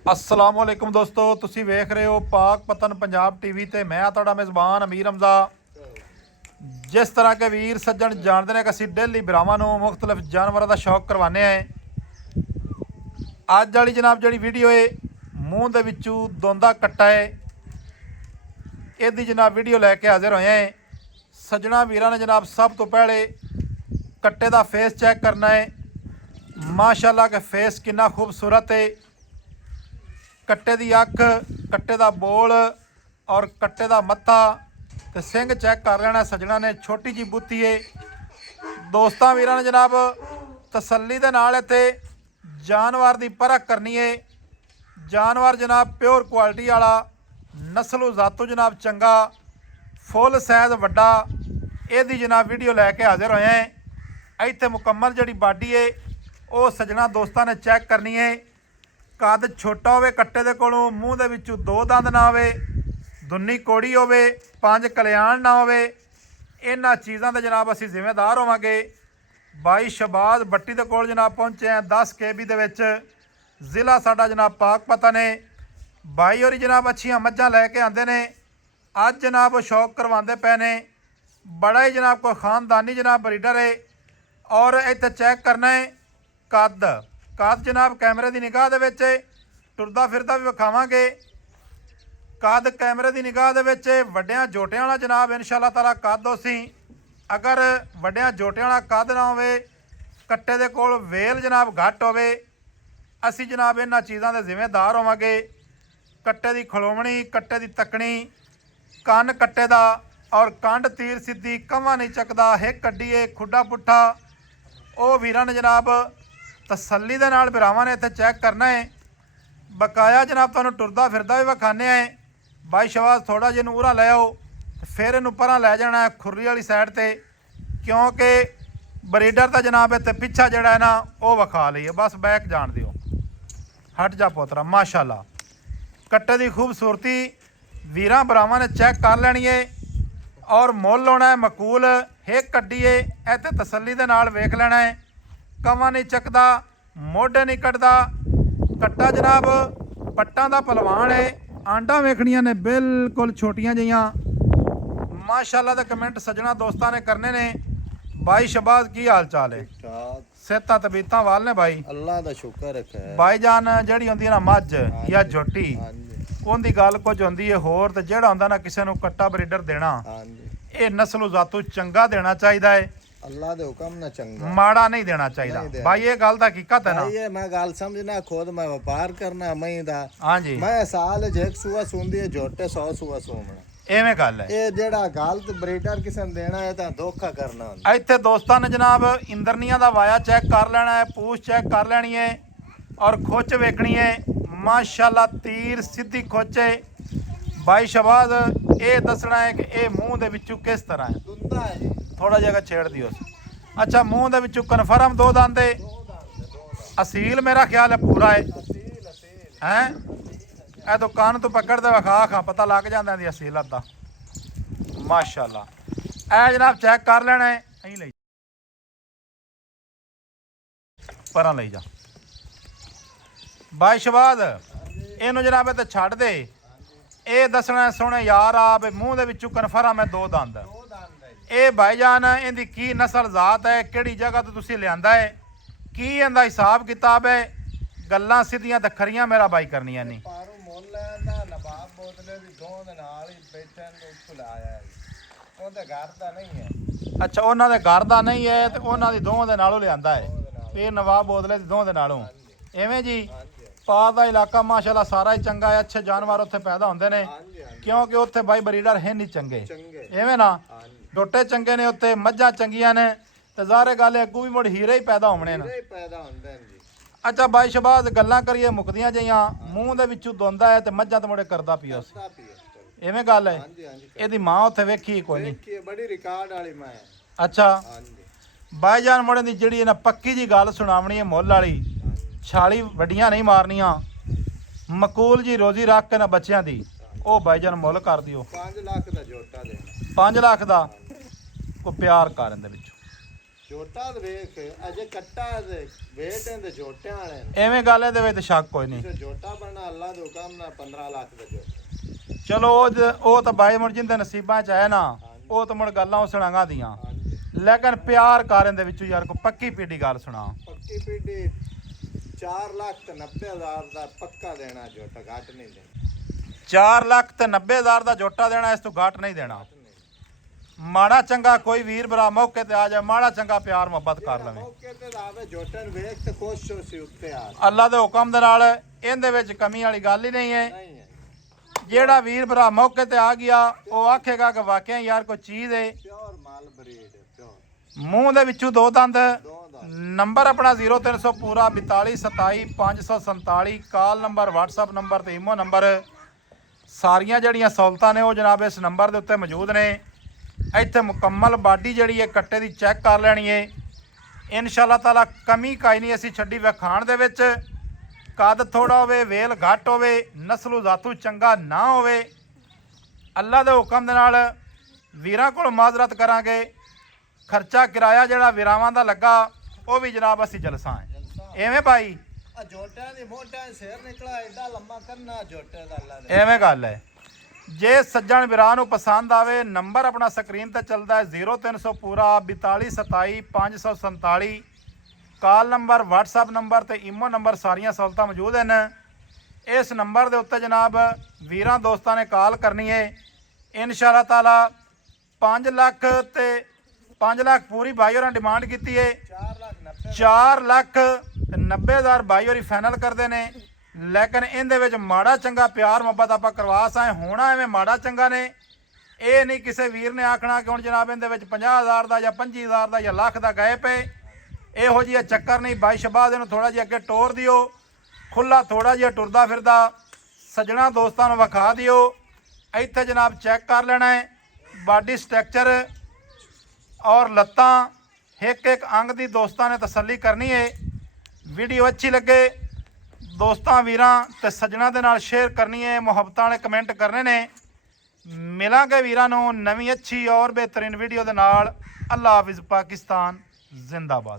अस्सलामुअलैकुम दोस्तों, तुसी वेख रहे हो पाक पतन पंजाब टीवी ते मैं तुहाडा मेज़बान अमीर हमजा। जिस तरह के वीर सज्जन जानते हैं कि असीं डेली भरावां नूं मुख्तलिफ जानवरों का शौक करवाने हैं। अज वाली जनाब जी वीडियो है मूँह दे विचों दोंदा कट्टा है, इहदी जनाब वीडियो लैके हाजिर होए हैं। सज्जना वीरां ने जनाब सब तो पहले कट्टे का फेस चैक करना है। माशाअल्लाह के फेस कितना खूबसूरत है। कट्टे की अख, कट्टे का बोल और कट्टे का मत्था ते सिंग चैक कर लेना सज्जना ने। छोटी जी बूती है। दोस्तां वीरां ने जनाब तसल्ली दे नाल इत्थे जानवर की परख करनी है। जानवर जनाब प्योर क्वालिटी वाला, नस्लो जातो जनाब चंगा, फुल साइज वड्डा, इहदी जनाब वीडियो लैके हाजिर होए हैं। इत्थे मुकम्मल जिहड़ी बाडी है वो सज्जना दोस्तां ने चैक करनी है। कद छोटा होवे कट्टे दे कोलों, मूँह दे विचों दो दंद ना होवे, दुन्नी कोड़ी होवे, पंज कल्याण ना होवे। इन्हां चीज़ां दे जनाब असीं जिम्मेदार होवांगे। बाई शहबाज भट्टी दे कोल जनाब पहुंचे हैं 10 KB दे विच। जिला साडा जनाब पाक पतन है। बाई होरी जनाब अच्छियां मझां लैके आंदे ने। अज जनाब शौक करवाते पे ने। बड़ा ही जनाब कोई खानदानी जनाब ब्रीडर है। और इत्थे चैक करना है कद। कद जनाब कैमरे की निगाह दे विच टुरदा फिरदा भी विखावांगे। कद कैमरे की निगाह दे विच वड्डियां जोटियां वाला जनाब इंशाअल्लाह ताला कद उसी। अगर वड्डियां जोटियां वाला कद ना होवे, कट्टे दे कोल वेल जनाब घट होवे, असी जनाब इन्हां चीज़ां दे जिम्मेदार होवांगे। कट्टे की खलोवणी, कट्टे की तकनी, कन कट्टे दा और कंड तीर सीधी, कवा नहीं चकदा, हिक कड्डीए, खुड्डा पुट्ठा, वो वीरां ने जनाब तसल्ली दे नाल भरावां ने इत्थे चैक करना है। बकाया जनाब तुहानूं टुरदा फिरदा भी विखाने हैं। बाई शहबाज थोड़ा जिहा उरा लै आओ, फिर इनू परां लै जाना है खुर्री वाली साइड ते, क्योंकि ब्रीडर का जनाब इत्थे पिछा जिहड़ा है ना वो विखा लईए। बस बैक जान दिओ, हट जा पोतरा। माशाअल्लाह कट्टे की खूबसूरती वीरां भरावां ने चैक कर लैनी है और मुल होना है मकूल। हिक कड्डी है इत्थे तसल्ली दे नाल वेख लेना है। कवा नहीं चकदा, मोढे नहीं कटदा। कट्टा जनाब पट्टां दा पलवान है। आंडा वेखणियां ने बिल्कुल छोटियां जिहियां। माशाअल्लाह दे कमेंट सज्जना दोस्तां ने करने ने। बाई शहबाज की हाल चाल है? सेहतां तबीयतां वाल ने भाई? अल्लाह दा शुक्र है। भाई जान जिहड़ी हुंदी है ना मझ या झोटी, उहदी गल कुछ हुंदी है होर, ते जिहड़ा हुंदा ना किसी नूं कट्टा ब्रीडर देना, ये नस्लो जातों चंगा देना चाहिदा है। अल्लाह दे हुक्म ना चंगा, माड़ा नहीं देना चाहिए भाई। ये गल दा हकीकत है ना? ये मैं गल समझना, खुद मैं व्यापार करना मई दा। हां जी। मैं साल च एक सूआ सूंदी है, झोटे 100 सूआ सूमना, एवें गल है। ये जेड़ा गलत ब्रीडर किसे ने देना है तां धोखा करना हुंदा। इत्थे दोस्तां ने जनाब इंद्रनिया दा वाया चेक कर लेना है, पूछ चेक कर लेनी है और खुच वेखनी है। माशाअल्लाह तीर सीधी खुच है। बाई शहबाज ये दसना है कि ये मूँह दे विचों किस तरह है। दुंदा है, थोड़ा जगह छेड़ दियो। अच्छा, मूँह दे विचों कन्फर्म दो दंद है। असील मेरा ख्याल है पूरा है हैं। ए तो कान तो पकड़ दे विखा खा, पता लग जाता है असीलत का। माशाअल्लाह ए जनाब चेक कर लेना है। अं ले परां ले जा बाई शहबाज, इनू जनाब इत्ते छड्ड दे। ये दसना सोने यार आप मूँह दे विचों कन्फर्म है दो दंद। ये भाईजान इहदी की नस्ल जात है, किहड़ी जगह तो तुसीं लिआंदा है, की इहदा हिसाब किताब है? गल्लां सीधियां ते खरियां मेरा भाई करनियां नहीं। अच्छा, उन्हां दे घर दा नहीं है ते उन्हां दी दोहां दे नालों लिआंदा है। ये नवाब बोदले दी दोहां दे नालों एवें जी। पार दा इलाका माशाअल्लाह सारा ही चंगा है। अच्छे जानवर उत्थे पैदा होंदे ने, क्योंकि उत्थे भाई ब्रीडर है नहीं चंगे, एवें ना डोटे चंगे ने, उत्ते मझां चंगियां ने, ते ज़ाहिर गल है अग्गों भी मुड़ हीरे ही पैदा होने न। अच्छा बाई शहबाज गल्लां करिए मुकदियां जिहियां। मूँह दे विचों दोंदा है ते मझां ते मुड़े करदा पियो, एवें गल है। इहदी मां उत्थे वेखी कोई नहीं, बड़ी रिकॉर्ड वाली मां है। अच्छा भाईजान मुड़े दी जिहड़ी ना पक्की जी गल सुनावनी है मुੱਲ वाली, छाली वड्डियां नहीं मारनियां, मकूल जी रोजी रख के ना बच्चियां दी, वो भाईजान मुੱਲ कर दिओ। 5 लाख दा जोटा देना, 5 लाख दा को प्यार कर इहदे विच ਛੋਟਾ ਤੇ ਵੇਖ ਅਜੇ ਕੱਟਾ ਤੇ ਵੇਟ ਇਹਦੇ ਛੋਟਿਆਂ ਵਾਲੇ ਨੇ ਐਵੇਂ ਗੱਲ ਇਹਦੇ ਵਿੱਚ ਸ਼ੱਕ ਕੋਈ ਨਹੀਂ। ਜੇ ਛੋਟਾ ਬਣਾ ਅੱਲਾ ਦੇ ਹੁਕਮ ਨਾਲ 15 ਲੱਖ ਦਾ ਜੋ ਚਲੋ ਉਹ ਤਾਂ ਬਾਈ ਮੁੜ ਜਿੰਦੇ ਨਸੀਬਾਂ ਚ ਹੈ ਨਾ, ਉਹ ਤਾਂ ਮੁੜ ਗੱਲਾਂ ਸੁਣਾਂਗਾ ਦੀਆਂ। ਹਾਂਜੀ ਲੇਕਿਨ ਪਿਆਰ ਕਰਨ ਦੇ ਵਿੱਚੋਂ ਯਾਰ ਕੋ ਪੱਕੀ ਪੀੜੀ ਗੱਲ ਸੁਣਾ। ਪੱਕੀ ਪੀੜੀ 4,90,000 ਦਾ ਪੱਕਾ ਦੇਣਾ ਝੋਟਾ, ਘੱਟ ਨਹੀਂ ਦੇਣਾ। 4,90,000 ਦਾ ਝੋਟਾ ਦੇਣਾ, ਇਸ ਤੋਂ ਘੱਟ ਨਹੀਂ ਦੇਣਾ। ਮਾੜਾ ਚੰਗਾ ਕੋਈ ਵੀਰ ਭਰਾ ਮੌਕੇ ਤੇ ਆ ਜਾ, ਮਾੜਾ ਚੰਗਾ ਪਿਆਰ ਮੁਹੱਬਤ ਕਰ ਲਵੇ, ਮੌਕੇ ਤੇ ਆਵੇ ਝੋਟੇ ਨੂੰ ਵੇਖ ਤੇ ਖੁਸ਼ ਹੋ ਸੀ ਉੱਤੇ ਆ ਅੱਲਾ ਦੇ ਹੁਕਮ ਦੇ ਨਾਲ। ਇਹਦੇ ਵਿੱਚ ਕਮੀ ਵਾਲੀ ਗੱਲ ਹੀ ਨਹੀਂ ਹੈ। ਨਹੀਂ ਹੈ ਜਿਹੜਾ ਵੀਰ ਭਰਾ ਮੌਕੇ ਤੇ ਆ ਗਿਆ ਉਹ ਆਖੇਗਾ ਕਿ ਵਾਕਿਆ ਯਾਰ ਕੋਈ ਚੀਜ਼ ਹੈ। ਪਿਓਰ ਮਾਲ ਬਰੀਡ ਪਿਓਰ ਮੂੰਹ ਦੇ ਵਿੱਚੋਂ ਦੋ ਦੰਦ। ਦੋ ਦਾ ਨੰਬਰ ਆਪਣਾ 0300 ਪੂਰਾ 42 27 547, ਕਾਲ ਨੰਬਰ WhatsApp ਨੰਬਰ ਤੇ ਈਮੋ ਨੰਬਰ, ਸਾਰੀਆਂ ਜਿਹੜੀਆਂ ਸਹੂਲਤਾਂ ਨੇ ਉਹ ਜਨਾਬ ਇਸ ਨੰਬਰ ਦੇ ਉੱਤੇ ਮੌਜੂਦ ਨੇ। ਇੱਥੇ ਮੁਕੰਮਲ ਬਾਡੀ ਜਿਹੜੀ ਹੈ ਕੱਟੇ ਦੀ ਚੈੱਕ ਕਰ ਲੈਣੀ ਹੈ ਇਨਸ਼ਾਅੱਲਾ ਤਾਲਾ। ਕਮੀ ਕਾਈ ਨਹੀਂ ਅਸੀਂ ਛੱਡੀ ਵਿਖਾਣ ਦੇ ਵਿੱਚ। ਕੱਦ ਥੋੜਾ ਹੋਵੇ, ਵੇਲ ਘੱਟ ਹੋਵੇ, ਨਸਲੂ ਜ਼ਾਤੂ ਚੰਗਾ ਨਾ ਹੋਵੇ, ਅੱਲਾ ਦੇ ਹੁਕਮ ਦੇ ਨਾਲ ਵੀਰਾਂ ਕੋਲ ਮਾਜ਼ਰਤ ਕਰਾਂਗੇ। ਖਰਚਾ ਕਿਰਾਇਆ ਜਿਹੜਾ ਵੀਰਾਵਾਂ ਦਾ ਲੱਗਾ ਉਹ ਵੀ ਜਨਾਬ ਅਸੀਂ ਜਲਸਾ ਹੈ। ਐਵੇਂ ਭਾਈ ਆ ਝੋਟਿਆਂ ਦੀ ਮੋਢਿਆਂ ਸਿਰ ਨਿਕਲਾ ਐਡਾ ਲੰਮਾ ਕਰਨਾ ਝੋਟੇ ਦਾ ਅੱਲਾ ਦੇ ਐਵੇਂ ਗੱਲ ਹੈ। ਜੇ ਸੱਜਣ ਵੀਰਾਂ ਨੂੰ ਪਸੰਦ ਆਵੇ, ਨੰਬਰ ਆਪਣਾ ਸਕਰੀਨ ਤੇ ਚੱਲਦਾ ਹੈ 0300 ਪੂਰਾ 42 27 547, ਕਾਲ ਨੰਬਰ WhatsApp ਨੰਬਰ ਤੇ ਈਮੋ ਨੰਬਰ, ਸਾਰੀਆਂ ਸਹੂਲਤਾਂ ਮੌਜੂਦ ਹਨ। ਇਸ ਨੰਬਰ ਦੇ ਉੱਤੇ ਜਨਾਬ ਵੀਰਾਂ ਦੋਸਤਾਂ ਨੇ ਕਾਲ ਕਰਨੀ ਹੈ ਇਨਸ਼ਾਅੱਲਾ ਤਾਲਾ। 5 ਲੱਖ ਤੇ 5 ਲੱਖ ਪੂਰੀ ਭਾਈ ਹੋਰਾਂ ਡਿਮਾਂਡ ਕੀਤੀ ਹੈ। 4,90,000 ਭਾਈ ਹੋਰੀ ਫਾਈਨਲ ਕਰਦੇ ਨੇ। ਲੇਕਿਨ ਇਹਦੇ ਵਿੱਚ ਮਾੜਾ ਚੰਗਾ ਪਿਆਰ ਮੁਹੱਬਤ ਆਪਾਂ ਕਰਵਾ ਸਾਂ ਹੋਣਾ ਐਵੇਂ ਮਾੜਾ ਚੰਗਾ ਨੇ। ਇਹ ਨਹੀਂ ਕਿਸੇ ਵੀਰ ਨੇ ਆਖਣਾ ਕਿ ਹੁਣ ਜਨਾਬ ਇਹਦੇ ਵਿੱਚ 50,000 ਦਾ ਜਾਂ 25,000 ਦਾ ਜਾਂ ਲੱਖ ਦਾ ਗਏ ਪਏ, ਇਹੋ ਜਿਹਾ ਚੱਕਰ ਨਹੀਂ। ਬਾਈ ਸ਼ਬਾਜ਼ ਇਹਨੂੰ ਥੋੜਾ ਜਿਹਾ ਅੱਗੇ ਟੋਰ ਦਿਓ, ਖੁੱਲਾ ਥੋੜਾ ਜਿਹਾ ਟੁਰਦਾ ਫਿਰਦਾ ਸੱਜਣਾ ਦੋਸਤਾਂ ਨੂੰ ਵਿਖਾ ਦਿਓ। ਇੱਥੇ ਜਨਾਬ ਚੈੱਕ ਕਰ ਲੈਣਾ ਹੈ ਬਾਡੀ ਸਟਰਕਚਰ ਔਰ ਲੱਤਾਂ, ਇੱਕ ਇੱਕ ਅੰਗ ਦੀ ਦੋਸਤਾਂ ਨੇ ਤਸੱਲੀ ਕਰਨੀ ਹੈ। ਵੀਡੀਓ ਅੱਛੀ ਲੱਗੇ ਦੋਸਤਾਂ ਵੀਰਾਂ ਤੇ ਸੱਜਣਾ ਦੇ ਨਾਲ ਸ਼ੇਅਰ ਕਰਨੀ ਹੈ, ਮੁਹੱਬਤਾਂ ਵਾਲੇ ਕਮੈਂਟ ਕਰਨੇ ਨੇ। ਮਿਲਾਂਗੇ ਵੀਰਾਂ ਨੂੰ ਨਵੀਂ ਅੱਛੀ ਔਰ ਬਿਹਤਰੀਨ ਵੀਡੀਓ ਦੇ ਨਾਲ। ਅੱਲਾ ਹਾਫਿਜ਼, ਪਾਕਿਸਤਾਨ ਜ਼ਿੰਦਾਬਾਦ।